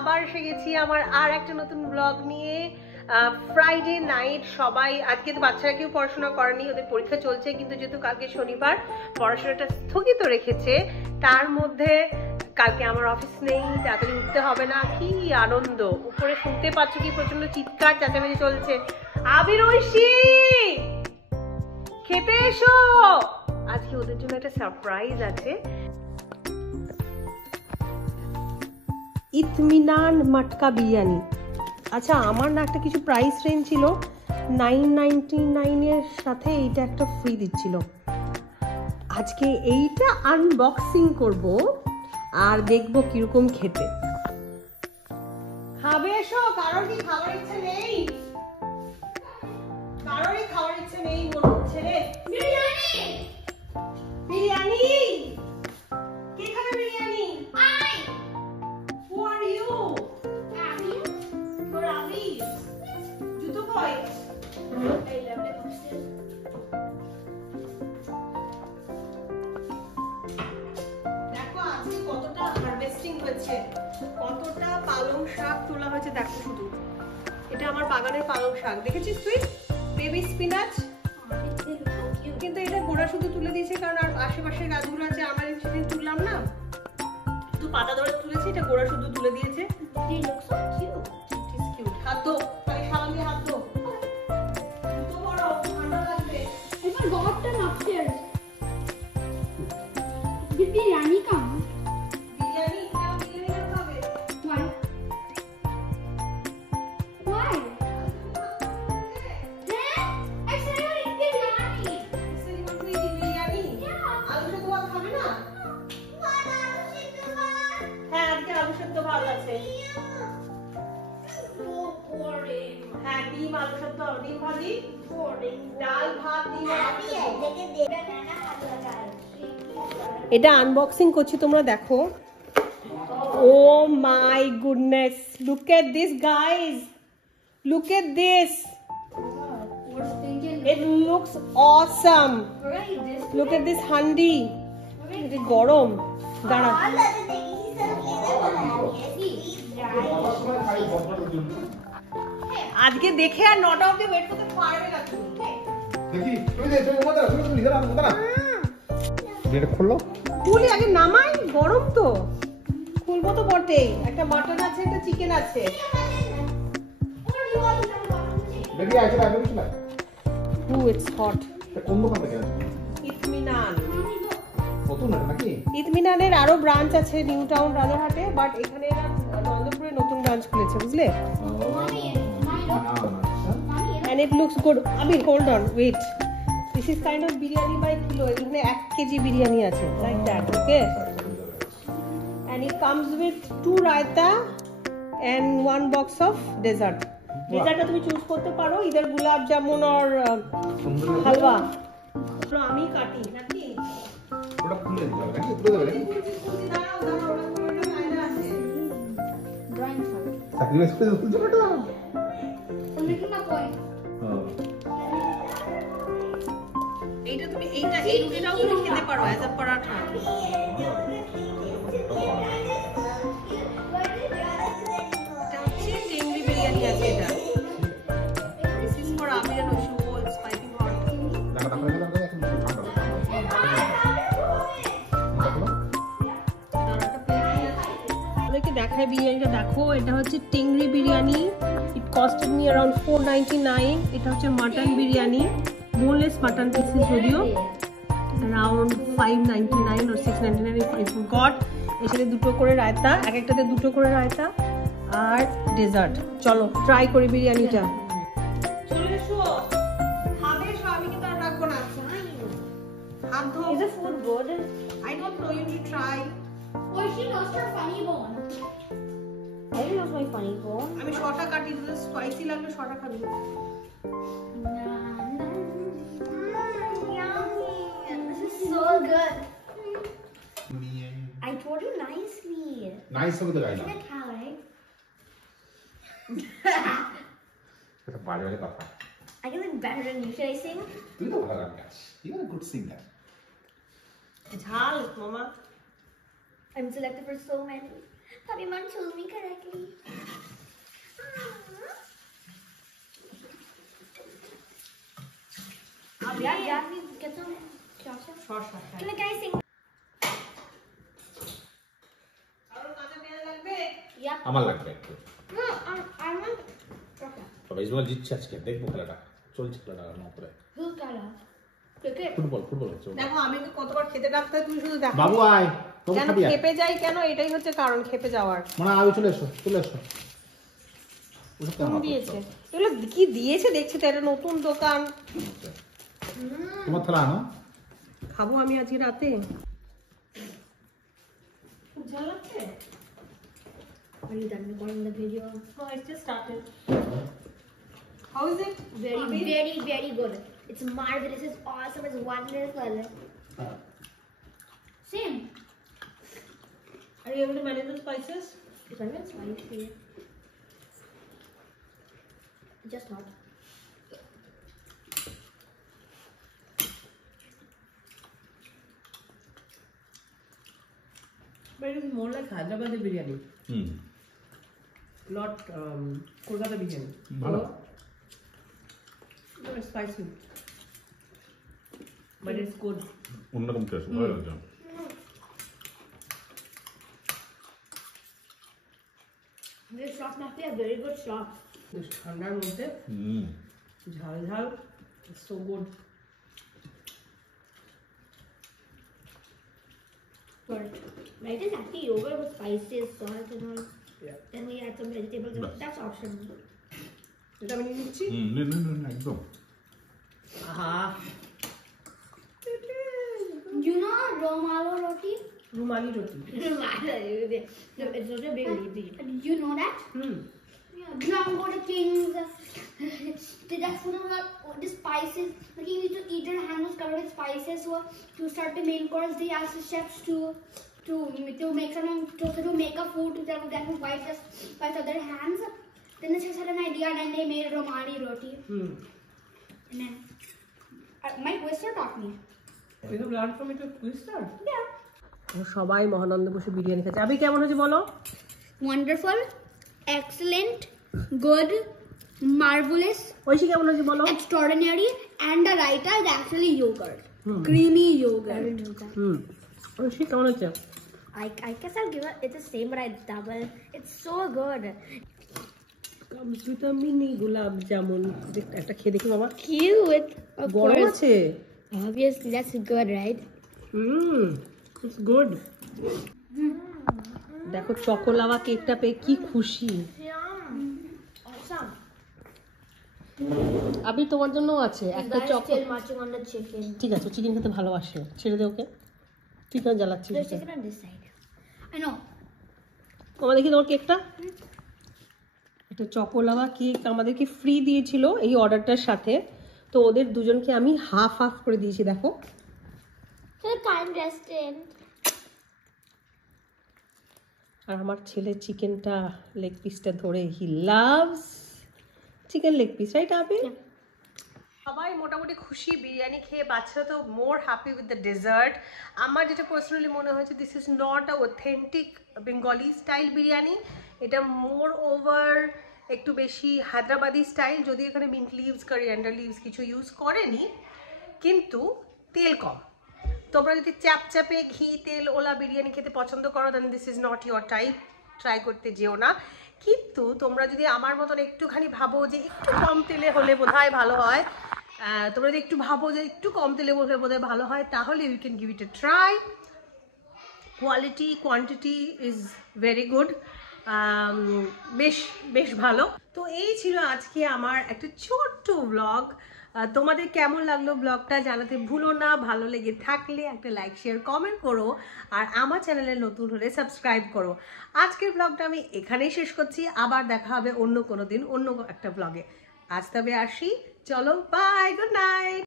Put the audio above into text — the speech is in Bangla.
আবার এসে গেছি আমার আর একটা নতুন ব্লগ নিয়ে। ফ্রাইডে নাইট সবাই, আজকে তো বাচ্চারা কেউ পড়াশোনা করেনি, ওদের পরীক্ষা চলছে, কিন্তু যেহেতু কালকে শনিবার পড়াশোনাটা স্থগিত রেখেছে, তার মধ্যে কালকে আমার অফিস নেই, তাড়াতাড়ি উঠতে হবে না। কি আনন্দ! উপরে শুনতে পাচ্ছ কি প্রচন্ড চিৎকার চেঁচামেচি চলছে। আবির, ঐশী, খেতে এসো। আজকে ওদের জন্য একটা সারপ্রাইজ আছে। ইতমিনান মটকা বিরিয়ানি। আচ্ছা, আমার না একটা কিছু প্রাইস রেঞ্জ ছিল, 999 এর সাথে এইটা একটা ফ্রি দিচ্ছিল। আজকে এইটা আনবক্সিং করব আর দেখব কিরকম খেতে। খাবে এসো। কারোর কি খাবার ইচ্ছে নেই? কারোরই খাবার ইচ্ছে নেই মনে হচ্ছে রে। বিরিয়ানি, বিরিয়ানি। কে খাবে biryani? I. Who are you? আমি। You're Abi. জুতো কই? এই ল্যাপটপে বসে। দেখো আজকে কতটা হারভেস্টিং হয়েছে, কতটা পালং শাক তোলা হয়েছে। দেখো শুধু, এটা আমার বাগানের পালং শাক, দেখেছিস তুই? Baby spinach. কিন্তু এটা গোড়া শুধু তুলে দিয়েছে, কারণ আর আশেপাশের গাছগুলো আছে, আমার সেদিন তুললাম না, শুধু পাতা ধরে তুলেছি, এটা গোড়া শুধু তুলে দিয়েছে। হাত ধো, তাহলে সাবান দিয়ে হাত ধো। জুতো পরো, ঠান্ডা লাগবে। এবার গড়টা মাপছেন বিরিয়ানি কাম। বিরিয়ানি কেন? বিরিয়ানি না খাবে? Why? Why? এটা আনবক্সিং করছি, তোমরা দেখো। Oh my goodness, look at this guys, look at this, it looks awesome. Look at this handi. এটা গরম, দাঁড়া। আজকে দেখে আর 9টা অবধি ওয়েট করতে পারবে না তুমি। দেখি তুমি দে, তুমি মত রাখো, তুমি ধরে মত রাখো। এটা খুললো, খুলি আগে, নামাই, গরম তো। খুলবো তো বটেই। একটা মাটন আছে, একটা চিকেন আছে। দেখি আছে রাখো কিছু না। It's hot. এটা কোন দোকান থেকে আছে? ইতমিনান। কত না নাকি? ইতমিনানের আরো ব্রাঞ্চ আছে নিউ টাউন রাজারহাটে, বাট এখানে নন্দপুরে নতুন ব্রাঞ্চ খুলেছে, বুঝলে? And it looks good. Abir, hold on, wait. This is kind of biryani by kilo. এখানে 1 কেজি বিরিয়ানি আছে, like that, okay? And it comes with 2 raita and 1 box of dessert. Dessertটা তুমি চুজ করতে পারো, either গুলাব জামুন or হালওয়া। আমি কাটি নাকি? ওটা খুলে দিতে হবে নাকি? খুলে দেবে নাকি? দাঁড়াও দাঁড়াও, ওটা কোনো ফায়দা আছে। Drawing sir. স্যাক্রিফাইস করে দিতে হবে না? I'm making a point. এইটা তুমি এই রুটিটাও তুমি খেতে পারো অ্যাজ আ পরাঠা। এটা হচ্ছে টেংরি বিরিয়ানি আছে এটা। This is for Abir and Oshu. It's piping hot. দেখা দেখা দেখা এখন ঠান্ডা আপনাকে দেখায় বিরিয়ানিটা, দেখো। এটা হচ্ছে টেংরি বিরিয়ানি। ইট কস্টেড মি অ্যারাউন্ড 499. এটা হচ্ছে mutton biryani, boneless mutton pieces, যদিও around 599 or 699 if you got. এর সাথে 2টো করে রায়তা, এক একটাতে 2টো করে রায়তা আর ডেজার্ট। চলো ট্রাই করি বিরিয়ানিটা। চলে এসো, খাবে এসো, আমি কিন্তু আর রাখবো না। হাত ধো। Is the food good? I don't know, you need to try. Or she lost her funny bone. I didn't lose my funny bone. আমি শসা কাটি, যদি স্পাইসি লাগলে শসা খাবি। Yummy. This is so good. I told you nicely. Nice হবে তো গাইলা। Like how, right? এটা বাড়ি বাড়ি কথা। I can look better than you. Should I sing? তুই তো ভালো গান গাইছিস। You are a good singer. ঝাল মামা। I'm selected for so many. Puppy mom chose me correctly. Yeah, get some sauce. Can I guys sing? Yeah. আমার লাগবে একটু No, I want. Okay. সবাই ইসমাইল জিতছে আজকে দেখবো খেলাটা চলছে খেলাটা না করে Who's color? Cricket. ফুটবল হচ্ছে দেখো আমি তো কতবার খেতে ডাকতে হয়, তুমি শুধু দেখো বাবু আয় তোকে কেন খাবি খেপে যাই কেন, এটাই হচ্ছে কারণ খেপে যাওয়ার। মানে আয় চলে এসো ওসব কেন কোন করছো? দিয়েছে এগুলো, কি দিয়েছে দেখছি তো, এটা নতুন দোকান। তোমার থালা আনো খাবো আমি আজকে রাতে। খুব ঝাল লাগছে। Are you done recording the video? No, it's just started. How is it? Very good. It's marvelous. It's awesome. It's wonderful. Same. Are you able to manage the spices? It's not spicy. Just hot. But it is more like Hyderabadi biryani, hmm not Kolkata biryani. ভালো No, it's spicy. But it's good. অন্যরকম টেস্ট ভালো লাগছে This sauce must be a very good sauce. ঠান্ডার মধ্যে হুম ঝাল ঝাল, it's so good. But right is actually yogurt with spices, salt and all. Yeah. Then we add some vegetables. Yes. That's optional. এটা আমি নিয়ে নিচ্ছি। হুম না একদম আহা, You know Romalo roti? রুমালি রুটি। It's such a big roti. Did you know that? Hmm Yeah. Django the kings. They just put on the spices. The king used to eat their hand was covered with spices. So to start the main course, they asked the chefs to make some to make a food that would wipe their hands. Then the chefs had an idea and then they made Romali roti. Hmm. And then my twister taught me. You have learned from it a twister? Yeah. সবাই মহানন্দ বসে বিরিয়ানি খাচ্ছে। আবি কেমন হয়েছে বলো? Wonderful, excellent, good, marvelous, Oishi কেমন হয়েছে বলো? extraordinary, and the raita is actually yogurt. Creamy yogurt. হুম, ঐশী কেমন হয়েছে? I guess I'll give it the same, but I double. It's so good. Comes with a mini গোলাপ জামুন। একটা খেয়ে দেখি বাবা। Cute. Of গরম আছে। Obviously, that's good, right? Hmm, it's good. দেখো চকোলাভা কেকটা পেয়ে কি খুশি। Awesome. আবি তোমার জন্য আছে একটা choco. still marching on the chicken. ঠিক আছে, চিকেন খেতে ভালোবাসে, ছেড়ে দে ওকে। Chicken জ্বালাচ্ছি। There's chicken on this side. I know. তোমার দেখি তোমার কেকটা। একটা চকোলাভা কেক আমাদেরকে ফ্রি দিয়েছিল এই অর্ডারটার সাথে, তো ওদের দুজনকে আমি হাফ হাফ করে দিয়েছি। দেখো So kind restaurant. আর আমার ছেলে চিকেনটা লেগ পিসটা ধরে he loves chicken leg piece, right আবি? সবাই মোটামুটি খুশি বিরিয়ানি খেয়ে, বাচ্চারা তো মোর হ্যাপি উইথ দ্য ডেজার্ট। আমার যেটা পার্সোনালি মনে হয়েছে this is not a authentic Bengali style biryani, এটা মোর ওভার একটু বেশি হায়দ্রাবাদি স্টাইল। যদি এখানে মিন্ট লিভস করিয়েন্ডার লিভস কিছু ইউজ করেনি, কিন্তু তেল কম। তোমরা যদি চ্যাপচ্যাপে ঘি তেল ওলা বিরিয়ানি খেতে পছন্দ করো, then this is not your type, try করতে যেও না। কিন্তু তোমরা যদি আমার মতন একটুখানি ভাবো যে একটু কম তেলে হলে বোধহয় ভালো হয়, তোমরা যদি একটু ভাবো যে একটু কম তেলে হলে বোধহয় ভালো হয়, তাহলে you can give it a try. Quality quantity is very good, বেশ ভালো। তো এই ছিল আজকে আমার একটা ছোট্ট ব্লগ। তোমাদের কেমন লাগলো ব্লগটা জানাতে ভুলো না। ভালো লেগে থাকলে একটা লাইক শেয়ার কমেন্ট করো, আর আমার চ্যানেলে নতুন হলে সাবস্ক্রাইব করো। আজকের ব্লগটা আমি এখানেই শেষ করছি, আবার দেখা হবে অন্য কোনো দিন অন্য একটা ব্লগে। আজ তবে আসি, চলো বাই, গুড নাইট।